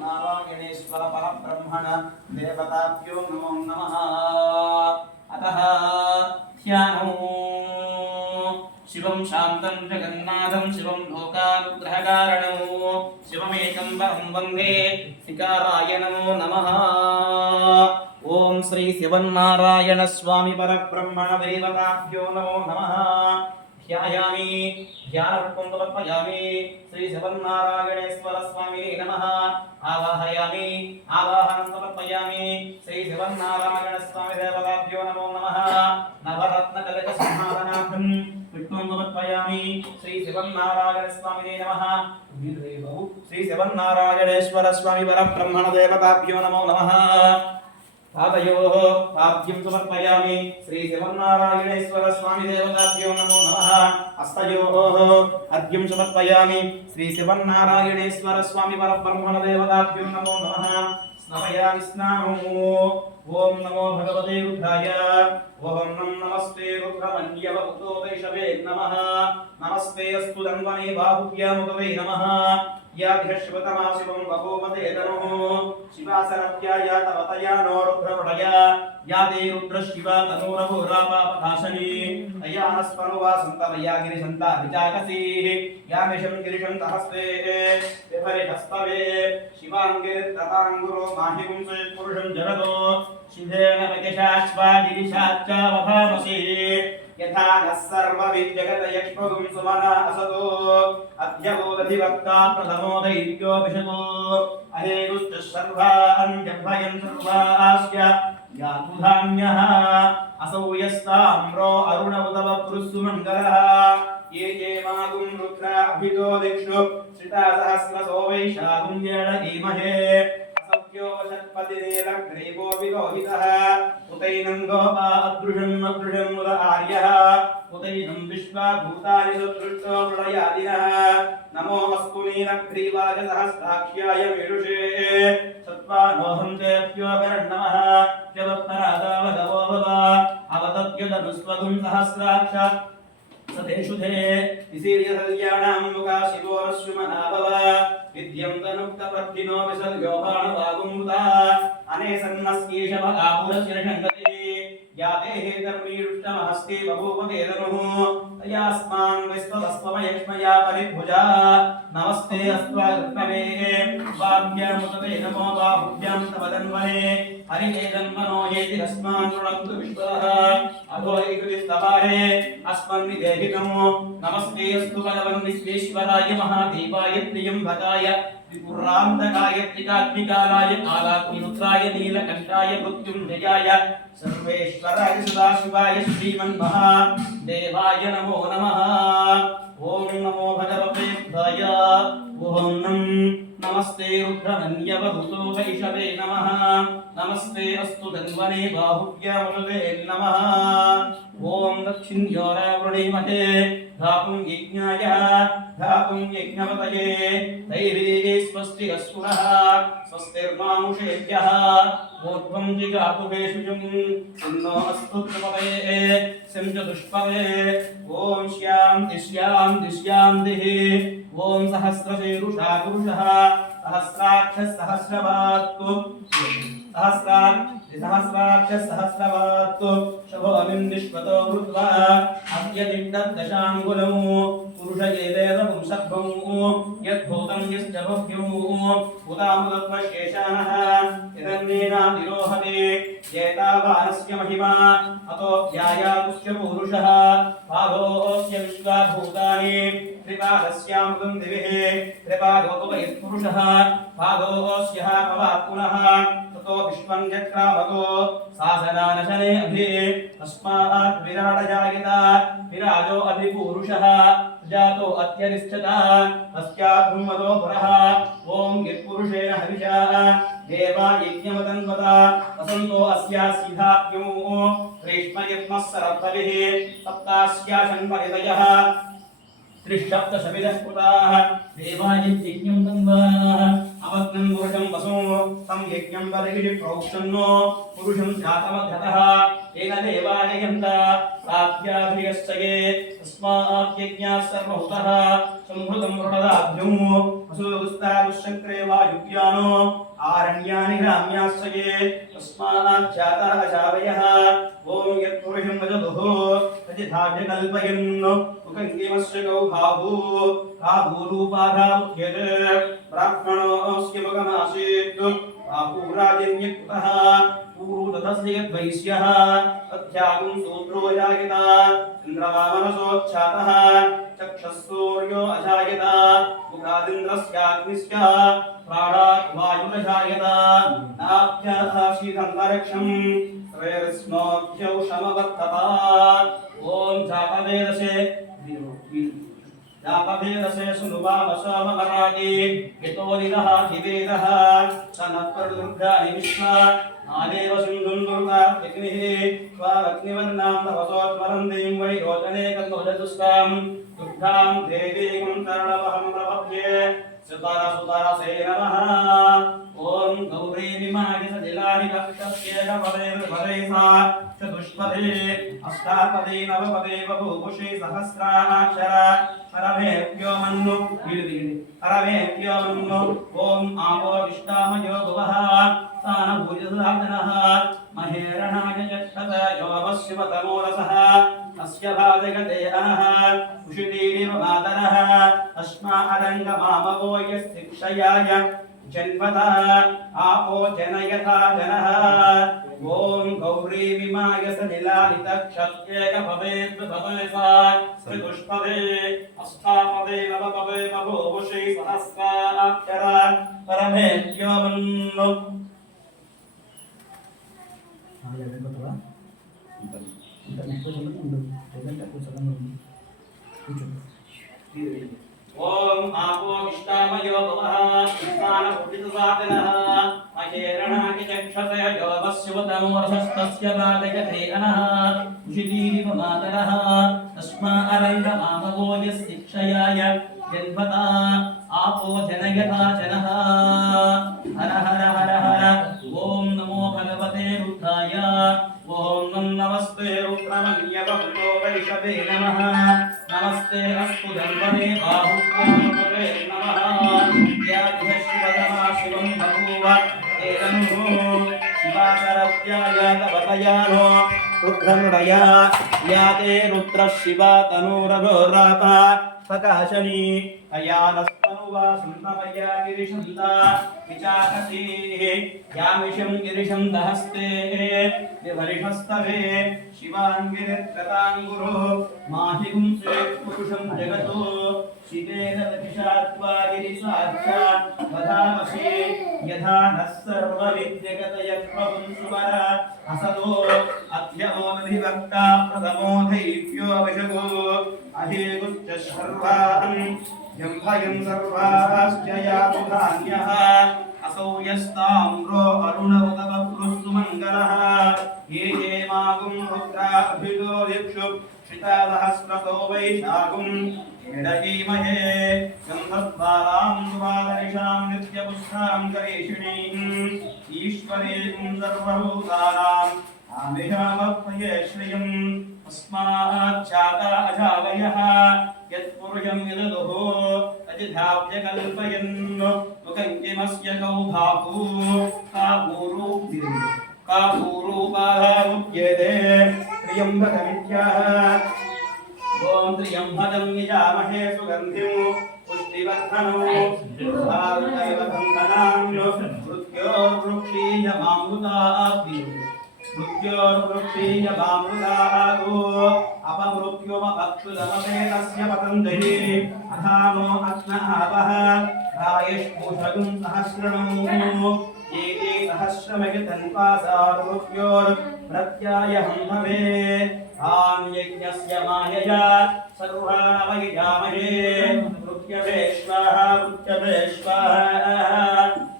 नारायणेश्वर परब्रह्मण देवताभ्यो नमो नमः। अतः ध्यानो शिवं शान्तं जगन्नाथं शिवं लोकानुग्रहकारणं शिवमेकं वरं वन्दे सिकाराय नमो नमः। ओम श्री शिवनारायण स्वामी परब्रह्मण देवताभ्यो नमो नमः। ध्यायामि ध्यानरूपं समर्पयामि श्री शिवनारायणेश्वर स्वामी नमः। आवाहयामि आवाहनं समर्पयामि श्री शिवनारायण स्वामी देवताभ्यो नमो नमः। नवरत्न कलश सिंहासनार्थं विष्णुं समर्पयामि श्री शिवनारायण स्वामी नमः। श्री शिवनारायणेश्वर स्वामी परब्रह्मण देवताभ्यो नमो नमः। पादयोः पाद्यं समर्पयामि श्री शिवनारायणेश्वर स्वामी देवताभ्यो नमो नमः। हस्तयोः अर्घ्यं समर्पयामि श्री शिवनारायणेश्वर स्वामी परब्रह्मण देवताभ्यो नमो नमः। स्नापयामि स्नानम्। ओम नमो भगवते रुद्राय। ओम नमस्ते रुद्रमन्यवभूतोदैषवे नमः। नमस्ते अस्तु धन्वने बाहुभ्यामुदवे नमः। याध्यश्वतमा शिवं बभूवते तनुः शिवासरत्याय तवतया नो रुद्रमृडया या ते रुद्रशिवा तनूरभूरापापधाशनी अया नस्पनुवा सन्तमया गिरिशन्ता विजाकसीः या मिषं गिरिशन्तहस्ते विभरितस्तवे शिवाङ्गिरितताङ्गुरो माहिपुंसे पुरुषं जगतो शिवेन वैकशाश्वा गिरिशाच्च वभामसि यथा नः सर्वविद्यगत यक्ष्मगुं सुमना असतो अद्यबोधधिवक्ता प्रथमो दैत्योऽभिषतो अहेगुश्च सर्वान् जभयन् सर्वास्य यातुधान्यः असौ यस्ताम्रो अरुणवतव पुरुषुमङ्गलः ये ये मागुं रुद्राभितो दिक्षु श्रिता सहस्रसो वैशागुण्येण धीमहे असत्यो वशत्पतिरेलग्रीवो विलोहितः उतैनं गोपा अदृशम् मुद आर्यः उतैनं विश्वाभूतानि सुदृष्टो प्रलयादिनः नमो अस्तु नीलग्रीवाय सहस्राक्ष्याय मेरुषे सत्त्वानोऽहं तेऽप्योऽकरण्णमः जगत्परादावगवो भव अवतद्युदनुस्वगुं सहस्राक्ष सदेशुधे विशीर्यसल्याणां मुखा शिवोरश्रुमनाभव विद्यं तनुक्तपर्दिनो विसर्योपाणवागुमुता अनेसन्नस्कीशव आपुरशिरशङ्कतिः याते हेतर्मीरुष्टमहस्ते बभूवते तनुः तयास्मान् विश्वतस्त्वमयक्ष्मया परिभुजा नमस्ते अस्त्वाग्रमे वाभ्यामुतते नमो बाहुभ्यां तव तन्वने हरिते जन्मनो येति अस्मान् शृणन्तु विश्वतः अधो एतुस्तवारे अस्मन्निदेहितमो नमस्ते अस्तु भगवन् विश्वेश्वराय महादेवाय त्र्यम्बकाय विपुरान्तकाय त्रिकाग्निकालाय कालाग्निरुद्राय नीलकण्ठाय मृत्युञ्जयाय सर्वेश्वराय सदाशिवाय श्रीमन्महादेवाय नमो नमः। ओम नमो भगवते रुद्राय। ओम नमस्ते रुद्रमन्यवभूतो वैषवे नमः। नमस्ते अस्तु धन्वने बाहुभ्यामुदवे नमः। ओम दक्षिण्योरावृणीमहे धातुं यज्ञाय धातुं यज्ञपतये दैवी स्वस्ति अस्सुरः स्वस्तिर्मानुषेभ्यः ऊर्ध्वं जिगातु भेषुजं तन्नो अस्तु प्रपदये सिंचतुष्पदे। ओम श्यां दिश्यां ओम सहस्रशीरुषा पुरुषः सहस्राक्षः सहस्रपात्तु सहस्राक्षः शभोमिन्दिष्वतो वृत्वा अद्यदिष्टदशाङ्गुलम् पुरुष एवेदं सर्वं यद्भूतं यश्च भव्यं उदामुदत्वशेषानः यदन्नेनातिरोहते जेतावानस्य महिमा अतो ध्यायातुश्च पूरुषः भागोऽस्य विश्वाभूतानि त्रिपादस्यामृतं दिविः त्रिपादोऽतो यत्पुरुषः भागोऽस्यः पवात् पुनः ततो विश्वं चक्रावतो सासनानशने अभि तस्मात् विराटजायिता विराजो अधिपूरुषः जातो अत्यनिश्चितः तस्यात् ब्रह्मतो पुरः। ओम यत्पुरुषेण हविषा देवा यज्ञमतन्वता वसन्तो अस्या सीधात्यो ग्रीष्मयत्मः सरद्धभिः सप्तास्याशन्वरितयः त्रिशब्दशमिदः कृताः देवाय यज्ञं तन्वाः अवग्नं पुरुषं वसो तं यज्ञं वदिषि प्रोक्षन्नो पुरुषं जातमध्यतः तेन देवाय यन्ता प्राप्याभियश्चये तस्मात् यज्ञाः सर्वहुतः संहृतं मृडदाभ्यो वसुगुस्तागुश्चक्रे वायुव्यानो आरण्यानि ग्राम्याश्रये तस्मात् जातः अजावयः ॐ यत्पुरुषं वजतुः तजिधाव्य कल्पयन् मुखङ्गिमस्य गौभावो काभूरूपाधामुख्यते ब्राह्मणोऽस्य मुखमासीत् बाहूराजन्यकृतः पूर्वतस्य यद्वैश्यः तथ्यागुं सूत्रो अजायत चन्द्रमा मनसोच्छातः चक्षुसूर्यो अजायत मुखादिन्द्रस्याग्निश्च प्राणात् वायुरजायत नाभ्यः शीतन्तरिक्षं श्रेयस्नोऽभ्यौषमवर्तत ॐ जातवेदसे जातवेदसे सुनुवामसोममरागे यतोदिनः हिवेदः सनत्पर्दुर्गानि विश्वा आदेव सिन्धुं दुर्गाग्निः स्वाग्निवर्णां तपसोत्मरन्तीं वै रोचने कन्दोजतुष्टां दुर्गां देवीं शरणमहं प्रपद्ये सुतरसुतरसे नमः ॐ गौरीमिमानि सजिलानि कक्षस्येन पदैर्पदैसा चतुष्पदे अष्टापदे नवपदे बभूषे सहस्राक्षर हरमेभ्यो मन्नु हरमेभ्यो मन्नु ॐ आपो विष्टामयो भुवः स्थानभूजसाधनः महेरणाय चक्षत योऽवश्यवतमोरसः अस्य भादगते अनः उषितीरिव मातरः अस्माअरङ्गमामवो यस्शिक्षयाय जन्मतः आपो जनयथा जनः ॐ गौरीमिमाय सनिलानितक्षत्येकपदे द्विपदे श्रीपुष्पदे अष्टापदे नवपदे बभूषे सहस्राक्षर परमेभ्यो मन्नु ओम आपो विष्टामयो भवः स्थानभूजितसाधनः महेरणाय चक्षसे योगस्योतमोरसस्तस्य बाधकते अनः उषितीरिव मातरः तस्माअरङ्गमामवो यस्शिक्षयाय जन्मता आपो जनयता जनः हर हर हर हर ओम नमो भगवते रुद्राय ओम नमस्ते रुद्रमन्यवपुतो वैषवे नमः नमस्ते अस्तु धन्वने बाहुत्वमुपते नमः यादिशिवतमा शिवं बभूव एतन्नो शिवासरव्याय तवतयानो रुद्रमृडया याते रुद्रः शिवा तनूरघोराता प्रकाशनी अयानस्तनुवा सुन्दमया गिरिशन्ता विचाकसीः यामिषं गिरिशं दहस्ते विभरिषस्तवे शिवाङ्गिरित्रताङ्गुरो माहि पुंसे पुरुषं जगतो शिवेन दक्षात्वा गिरिसाक्षात् वधामसि यथा नः सर्वविद्यगतयक्ष्मपुंसुवर असतो अध्यमोऽधिवक्ता प्रथमो दैव्यो वशगो अहेगुश्च सर्वान् यं सर्वाश्च यातु धान्यः असौ यस्ताम्रो अरुणवतवपुरुस्तु मङ्गलः ये ये मागुं रुद्राभितो दिक्षु श्रितासहस्रतो वैशाखुं एडयीमहे गन्धद्वारां सुवादनिशां नित्यपुष्टां करेषिणीं ईश्वरीं सर्वभूतानां आमिषामप्तये श्रियम् अस्माच्चाता अजावयः यत्पुरुषं यदुः अजिधाव्य कल्पयन् मुखङ्किमस्य कौभाभू कापूरूपाधामुच्यते त्र्यम्बकमित्याह ॐ त्र्यम्बकं यजामहे सुगन्धिं पुष्टिवर्धनो मृत्योर्वृक्षीयमामृताभि मृत्योर्वृक्षीयमामृतागो अपमृत्युमपक्षुदमपेतस्य पतञ्जलि अथानो अग्नहावः रायष्पूषगुं सहस्रणो ये ये सहस्रमगितन्पासारुभ्योर्प्रत्यायहं भवे आन्यज्ञस्य मायया सर्वानवैजामहे मृत्यवे स्वाहा मृत्यवे स्वाहा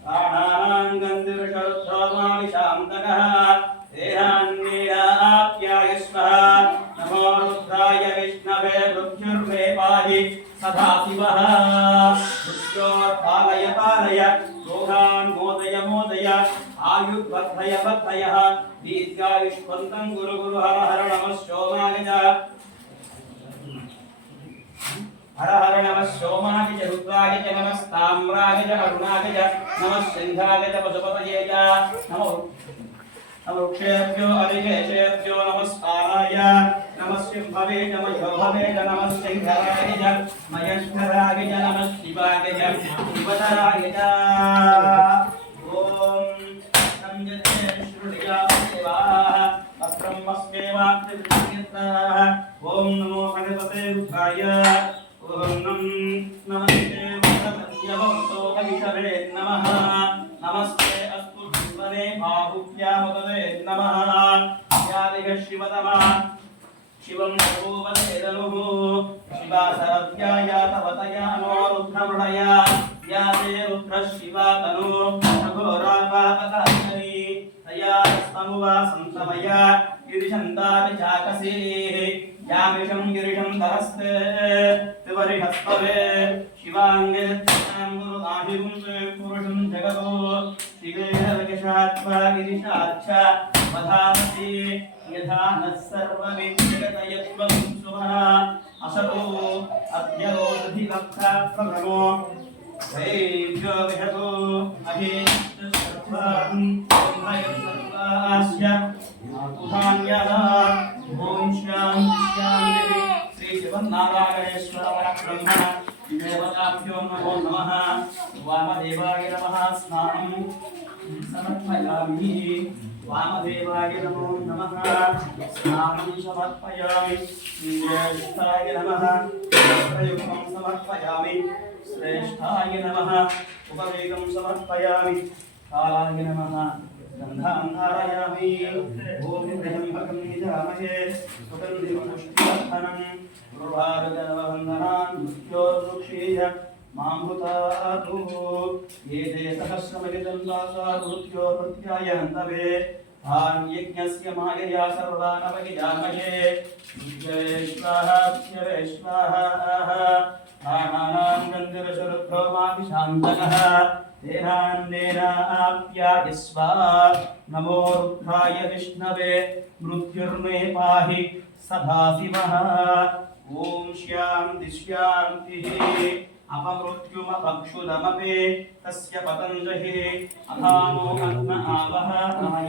प्राणानां गन्धिर्षरुद्धमाविशान्तकः देहान्नीराप्याय स्वाहा नमो रुद्राय विष्णवे मृत्युर्मे पाहि सदाशिवः मृत्योर्पालय पालय रोगान् मोदय मोदय आयुर्वर्धय वर्धयः दीर्घायुष्मन्तं गुरु गुरु हर हर नमः सोमाय हर हर नमः सोमाय च रुद्राय च नमस्ताम्राय च अरुणाय च नमः सिंहाय च पशुपतये च नमो वृक्षेभ्यो अधिकेशेभ्यो नमस्काराय नमः सिंहवे च मयोभवे च नमः सिंहराय च महेश्वराय च नमः शिवाय च शिवतराय च ॐ संजते श्रुतिया देवाः अब्रह्मस्मेवात्रिवृत्तिर्ताः ॐ नमो भगवते रुद्राय ॐ नमस्ते भगवतो वैष्णवे नमः नमस्ते अस्तु शिवने बाहुभ्यामुदते नमः यादिह शिवतमः शिवं सर्वोपदेदनुः शिवा सरभ्याया तवतया नो रुद्रमृडया या ते रुद्रः शिवा तनु घोरापातकारिणी तया स्तमुवा संसमया गिरिशन्ताभिचाकसीः यामिषं गिरिशं दहस्ते त्रिवरिहस्तवे शिवाङ्गेत्यां गुरुदाभिपुंसे पुरुषं जगतो शिवेरवकिषात्वा गिरिशाच्च वधामसि यथा नः सर्वमित्यगतयत्वं सुमः असतो अद्यलोधिलब्धा प्रभ्रमो दैव्यो विहतो अहेतुसर्वान् ब्रह्मयत्सर्वास्य मातुधान्यः ॐ शान्ति श्री शिवनारायणेश्वराय ब्रह्म देवताभ्यो नमो नमः वामदेवाय नमः स्नानं समर्पयामि वामदेवाय नमो नमः स्नानं समर्पयामि ज्येष्ठाय नमः वस्त्रयुक्तं समर्पयामि श्रेष्ठाय नमः उपवेदं समर्पयामि कालाय नमः गन्धां धारयामि ॐ त्र्यम्बकं यजामहे सुगन्धिं पुष्टिवर्धनं उर्वारुकवन्दनान् मृत्योर्मुक्षीय मामृतातु ये ते सहस्रमगितं वासा मृत्योर्मृत्याय हन्तवे तान् यज्ञस्य मायया सर्वानवगिजामहे विश्वेश्वराभ्यवे स्वाहा आनानां गन्धर्वशरुद्रोमाभिशान्तनः तेनान्नेनाप्यायस्व नमो रुद्राय विष्णवे मृत्युर्मे पाहि सदाशिवः ॐ शान्ति शान्तिः अपमृत्युमपक्षुदमपे तस्य पतञ्जलिः अथानो अग्न आवह नाय